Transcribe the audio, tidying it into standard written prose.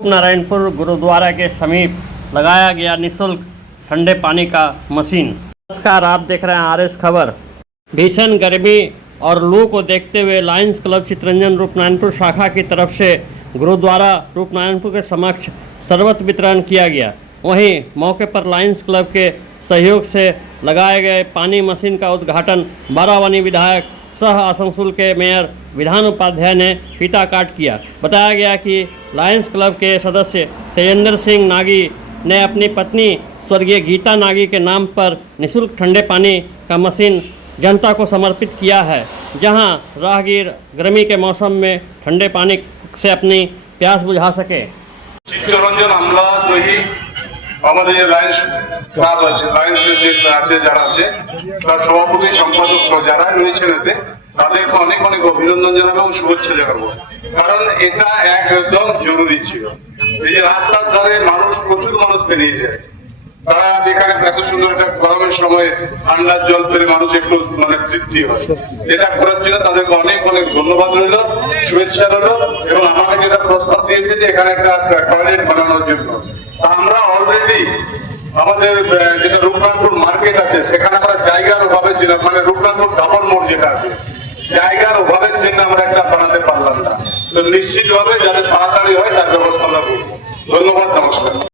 नारायणपुर गुरुद्वारा के समीप लगाया गया निःशुल्क ठंडे पानी का मशीन। नमस्कार, आप देख रहे हैं आरएस खबर। भीषण गर्मी और लू को देखते हुए लायंस क्लब चितरंजन रूपनारायणपुर शाखा की तरफ से गुरुद्वारा रूपनारायणपुर के समक्ष शरबत वितरण किया गया। वहीं मौके पर लायंस क्लब के सहयोग से लगाए गए पानी मशीन का उद्घाटन बारावानी विधायक सह आसनसोल के मेयर विधान उपाध्याय ने फीता काट किया। बताया गया कि लायंस क्लब के सदस्य तेजेंद्र सिंह नागी ने अपनी पत्नी स्वर्गीय गीता नागी के नाम पर निःशुल्क ठंडे पानी का मशीन जनता को समर्पित किया है, जहां राहगीर गर्मी के मौसम में ठंडे पानी से अपनी प्यास बुझा सके। চিত্তরঞ্জন আমরা দহি আমাদের যে লায়ন্স ক্লাব আছে, লায়ন্সের যে আছে যারা আছে তার সভাপতি সম্পাদক যারা রয়েছেন এতে তাদেরকে অনেক অনেক অভিনন্দন জানাবো এবং শুভেচ্ছা জানাবো। কারণ এটা একদম জরুরি ছিল। এই যে রাস্তার ধারে প্রচুর মানুষ বেরিয়ে যায়, তারা এখানে এত সুন্দর একটা গরমের সময় ঠান্ডার জল পেলে মানুষ একটু তৃপ্তি হয়। এটা করার জন্য তাদেরকে অনেক অনেক ধন্যবাদ রইল, শুভেচ্ছা রইল। এবং আমাকে যেটা প্রস্তাব দিয়েছে যে এখানে একটা টয়লেট বানানোর জন্য, আমরা অলরেডি আমাদের যেটা রূপনারায়ণপুর মার্কেট আছে সেখানে আমরা জায়গার অভাবে ছিলাম, রূপনারায়ণপুর ডাবল মোড় যেটা আছে জায়গার অভাবের জন্য আমরা একটা বানাতে পারলাম না। তো নিশ্চিতভাবে যাতে তাড়াতাড়ি হয় তার ব্যবস্থা আমরা করবো। ধন্যবাদ, নমস্কার।